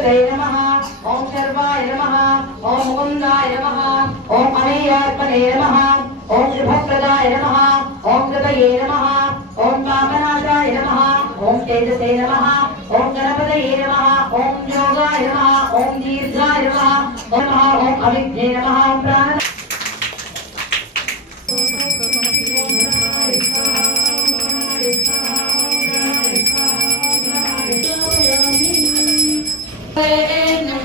श्रीपदये नमः ओम सर्वाय नमः ओम मुकुन्दाय नमः ओम अमेयात्मने नमः ओम शुभप्रदाय नमः ओम कृतये नमः ओम कामनाशाय नमः ओम तेजसे नमः ओम गणपतये नमः ओम योगाय नमः ओम दीर्घाय नमः ओम अविद्ये नमः ओम प्राण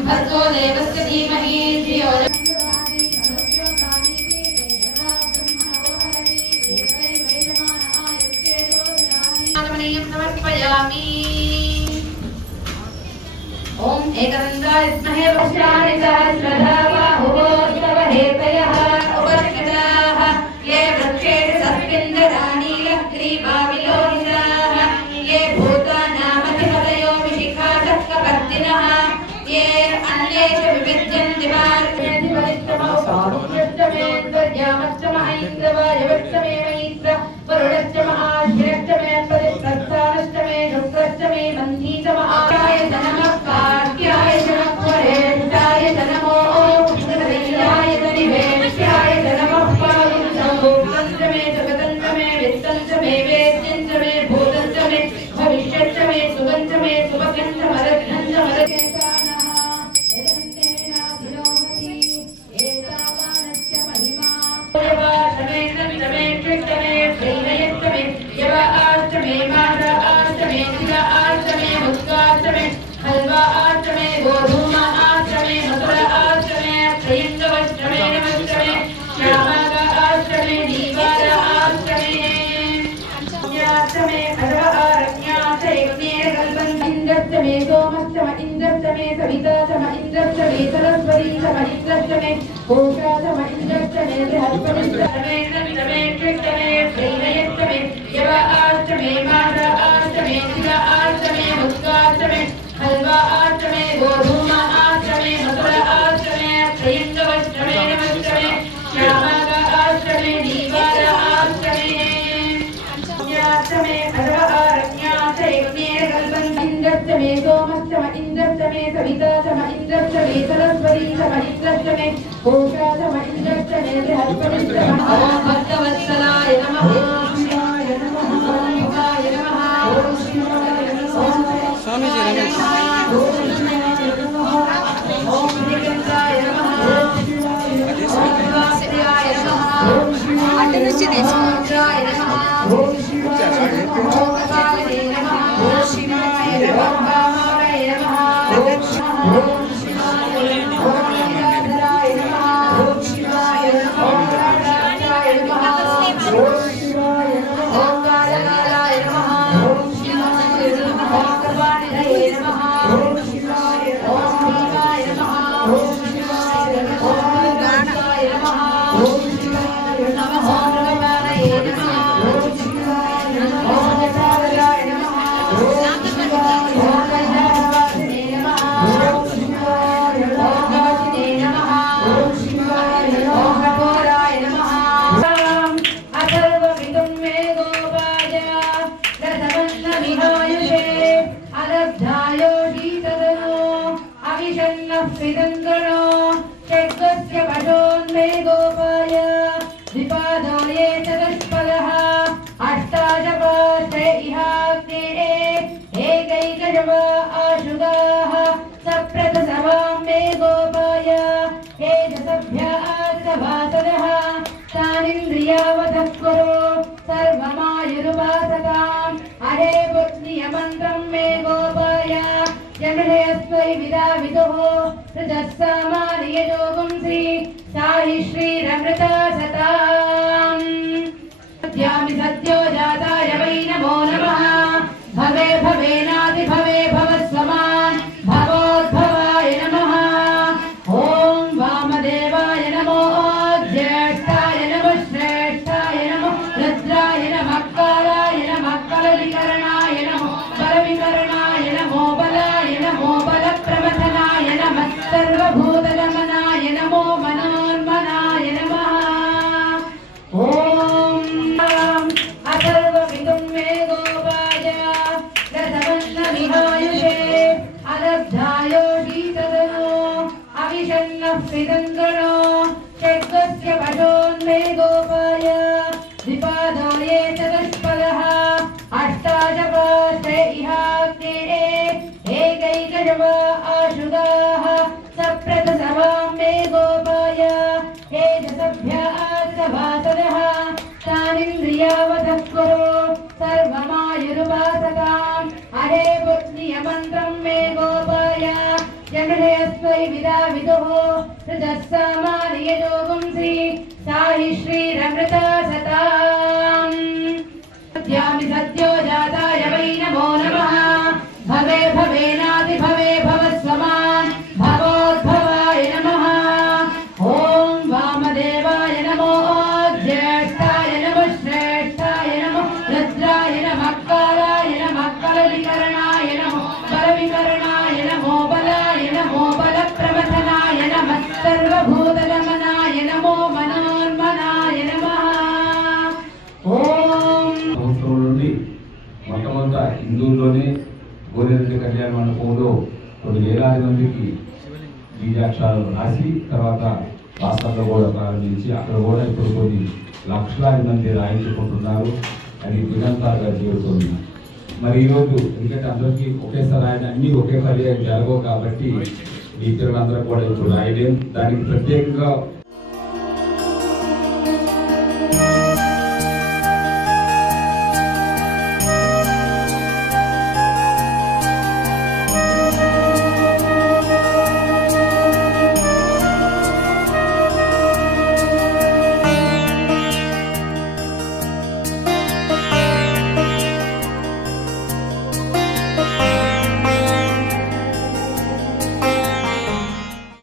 भर्गो देवस्य धीमहि धियो समर्पयामि। ओम एकदन्ताय विद्महे वज्राय सहस्रधा बाहुः हेतयः उपस्थिताः ये वृक्षेण सर्पिन्दराणि लक्ष्मीभाविलोहिताः ये भूतानामधिपतयो विशिखाचक्रवर्तिनः ये अन्येषु विविध्यन्ति भारतमेन्द्रयामश्चमैन्द्रवायवश्चमे मयित्र वरुणश्चमः श्रेष्ठमे प्रतिप्रस्थानश्चमे शुक्रश्चमे मन्थीचमहाय नमः कार्त्याय नमः वरेष्ठाय नमो कृतदयाय निवेश्याय नमः पावनौ पञ्चमे जगदन्तमे वित्तञ्चमे वेद्यञ्चमे भूतञ्चमे भविष्यञ्चमे सुगञ्चमे सुभगञ्चमरघ्नञ्चमरघे इंद्रस्तमे सविताचम इंद्रस्तमे सरस्वतीचम इंद्रस्तमे घोषाचम इंद्रस्तमे बृहस्पतिस्तमे नमितमे कृष्णमे श्रीनयस्तमे यव आष्टमे माता आष्टमे शिला आष्टमे मुक्ताष्टमे हल्वा आष्टमे गोधूमा आष्टमे मधुरा आष्टमे प्रियंगवष्टमे नमस्तमे श्यामागा आष्टमे दीवारा आष्टमे याष्टमे अधवा आरण्याते गुणेरकल्पं इंद्रस्तमे सोमस्तम इंद्रस्तमे सविताचम इंद्रस्तमे सरस्वतीचम इंद्रस्तमे घोषाचम इंद्रस्तमे बृहस्पतिस्तम ओम भक्तवत्सलाय नमः शिवाय नमः शिवाय नमः शिवाय नमः स्वामी जी ओम निकंदाय नमः शिवाय नमः अटनुचि देशमुद्राय नमः सत्यो जाताय वै नमो नमः भवे भवेनादि भवे भवस्वमान् भवोद्भवाय नमः ओम वामदेवाय नमो ज्येष्ठाय नमः श्रेष्ठाय नमः रुद्राय नमः कालाय नमः कलविकरणाय नमो बलविकरणाय नमो बलाय नमो बलप्रमथनाय नमः सर्वभूतगमनाय नमो मनोन्मनाय नमः आविशन्नः पितङ्गणो षड्वस्य पशोन्मे गोपाय द्विपादो ये चतुष्पदः अष्टादपाश्चे इहाग्ने एकैकशवा आशुगाः सप्रतसवां मे गोपाय एजसभ्यासभासदः तानिन्द्रियावतः कुरु सर्वमायुरुपासताम् अहे पुत्र्यमन्त्रं मे गोपाय जनयस्मै विदाविदुः हृदः सामान्ययोगुंसि साहि श्रीरमृता सताम् सत्यामि सत्यो जाताय वै नमो नमः भवे भवेनादि भवे भवस्वमान् भवोद्भवाय नमः ॐ वामदेवाय नमो ज्येष्ठाय नमः श्रेष्ठाय नमः रुद्राय नमः कालाय नमः कलविकरणाय नमो बलविकरणाय नमो बलाय नमो बलप्रमथनाय नमः सर्वभूतगमनाय नमो मनोन्मनाय नमः మొట్టమొదట హిందువుల్లోనే గోరెడ్డి కళ్యాణ మండపంలో కొన్ని వేలాది మందికి బీజాక్షరాలు రాసి తర్వాత రాష్ట్రంలో కూడా ప్రారంభించి అక్కడ కూడా ఇప్పుడు కొన్ని లక్షలాది మంది రాయించుకుంటున్నారు. అది దిగంతాలుగా చేరుతుంది. మరి ఈరోజు ఎందుకంటే అందరికీ ఒకేసారి రాయడం అన్నీ ఒకేసారి జరగవు కాబట్టి ఈ పిల్లలందరూ కూడా ఇప్పుడు రాయలేం. దానికి ప్రత్యేకంగా